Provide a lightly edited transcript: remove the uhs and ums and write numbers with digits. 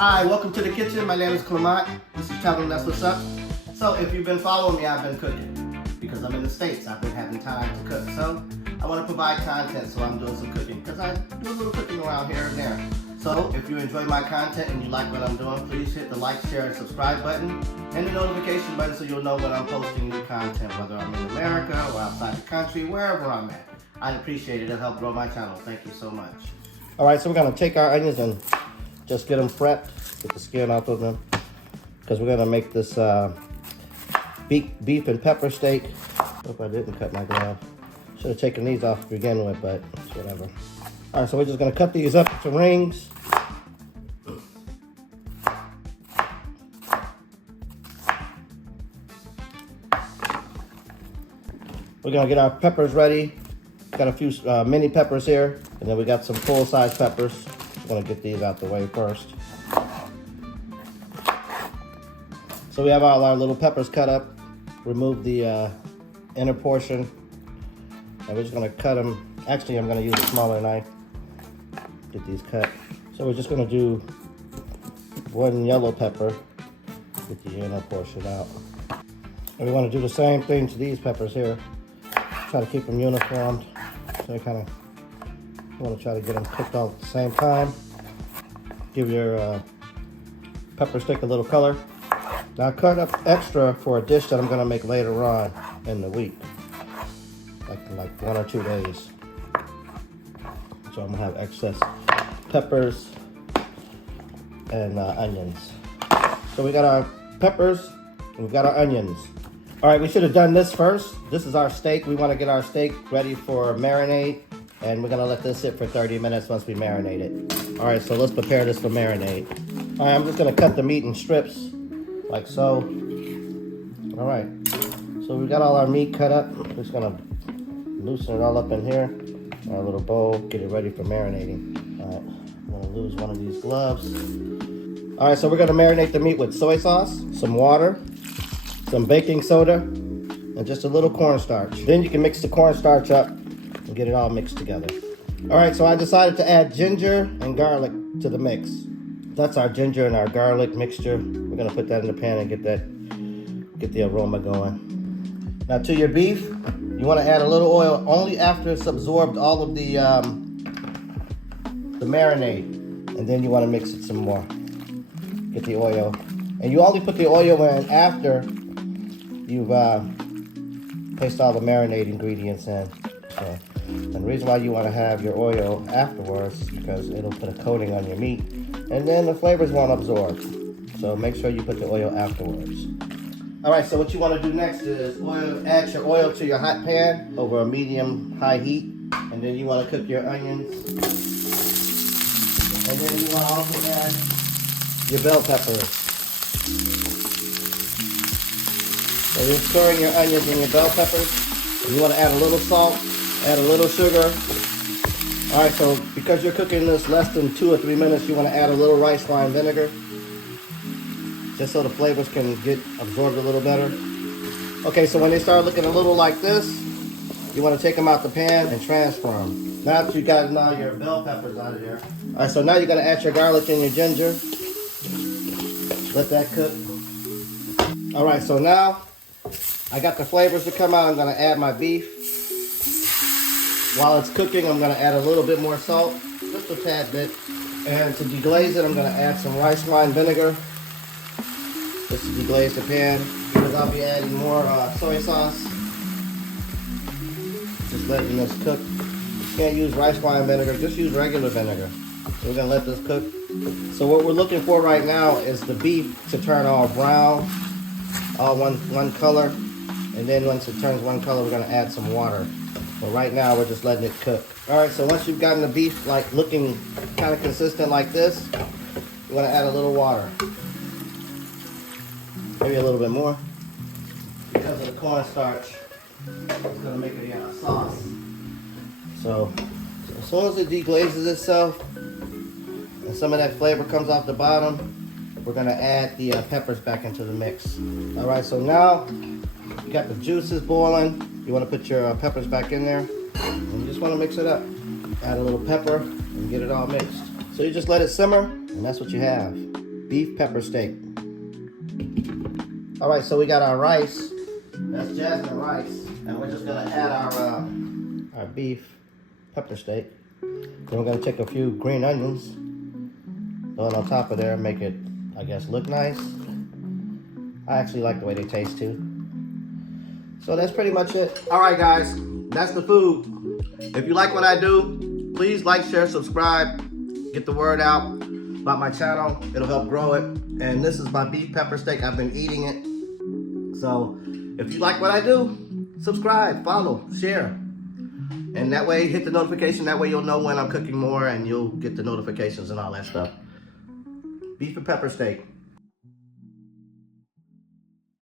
Hi, welcome to the kitchen. My name is Clement. This is Telling That's What's Up. So if you've been following me, I've been cooking. Because I'm in the States, I've been having time to cook. So I want to provide content, so I'm doing some cooking. Because I do a little cooking around here and there. So if you enjoy my content and you like what I'm doing, please hit the like, share, and subscribe button. And the notification button so you'll know when I'm posting new content, whether I'm in America or outside the country, wherever I'm at. I'd appreciate it. It'll help grow my channel. Thank you so much. All right, so we're going to take our onions and just get them prepped, get the skin off of them, because we're gonna make this beef and pepper steak. Hope I didn't cut my glove. Should have taken these off to begin with, but it's whatever. All right, so we're just gonna cut these up to rings. We're gonna get our peppers ready. Got a few mini peppers here, and then we got some full-size peppers. Gonna get these out the way first. So we have all our little peppers cut up. Remove the inner portion, and we're just gonna cut them. Actually, I'm gonna use a smaller knife. Get these cut. So we're just gonna do one yellow pepper. Get the inner portion out. And we want to do the same thing to these peppers here. Try to keep them uniformed. So you want to try to get them cooked all at the same time. Give your pepper steak a little color. Now cut up extra for a dish that I'm going to make later on in the week, like 1 or 2 days. So I'm going to have excess peppers and onions. So we got our peppers and we got our onions. All right, we should have done this first. This is our steak. We want to get our steak ready for marinade. And we're gonna let this sit for 30 minutes once we marinate it. All right, so let's prepare this for marinade. All right, I'm just gonna cut the meat in strips, like so. All right, so we got all our meat cut up. Just gonna loosen it all up in here. Our little bowl, get it ready for marinating. All right, I'm gonna lose one of these gloves. All right, so we're gonna marinate the meat with soy sauce, some water, some baking soda, and just a little cornstarch. Then you can mix the cornstarch up and get it all mixed together. All right, so I decided to add ginger and garlic to the mix. That's our ginger and our garlic mixture. We're gonna put that in the pan and get the aroma going. Now to your beef, you wanna add a little oil only after it's absorbed all of the marinade. And then you wanna mix it some more. Get the oil. And you only put the oil in after you've placed all the marinade ingredients in. So, and the reason why you want to have your oil afterwards is because it'll put a coating on your meat and then the flavors won't absorb. So make sure you put the oil afterwards. All right, so what you want to do next is add your oil to your hot pan over a medium-high heat. And then you want to cook your onions. And then you want to also add your bell peppers. So you're stirring your onions and your bell peppers. You want to add a little salt. Add a little sugar. All right, so because you're cooking this less than 2 or 3 minutes, you want to add a little rice wine vinegar, just so the flavors can get absorbed a little better. Okay, so when they start looking a little like this, you want to take them out the pan and transfer them. Now that you got all your bell peppers out of here. All right, so now you're going to add your garlic and your ginger. Let that cook. All right, so now I got the flavors to come out. I'm going to add my beef. While it's cooking, I'm going to add a little bit more salt, just a tad bit. And to deglaze it, I'm going to add some rice wine vinegar, just to deglaze the pan. Because I'll be adding more soy sauce. Just letting this cook. You can't use rice wine vinegar, just use regular vinegar. So we're going to let this cook. So what we're looking for right now is the beef to turn all brown, all one color. And then once it turns one color, we're going to add some water. But right now, we're just letting it cook. All right, so once you've gotten the beef like looking kind of consistent like this, you want to add a little water. Maybe a little bit more. Because of the cornstarch, it's going to make a sauce. So as soon as it deglazes itself and some of that flavor comes off the bottom, we're going to add the peppers back into the mix. All right, so now you got the juices boiling. You want to put your peppers back in there, and you just want to mix it up. Add a little pepper and get it all mixed. So you just let it simmer, and that's what you have. beef pepper steak. All right, so we got our rice. That's jasmine rice, and we're just gonna add our beef pepper steak. Then we're gonna take a few green onions, throw it on top of there, and make it, I guess, look nice. I actually like the way they taste too. So that's pretty much it. All right, guys, that's the food. If you like what I do, please like, share, subscribe, get the word out about my channel. It'll help grow it. And this is my beef pepper steak. I've been eating it. So if you like what I do, subscribe, follow, share. And that way, hit the notification. That way you'll know when I'm cooking more and you'll get the notifications and all that stuff. Beef and pepper steak.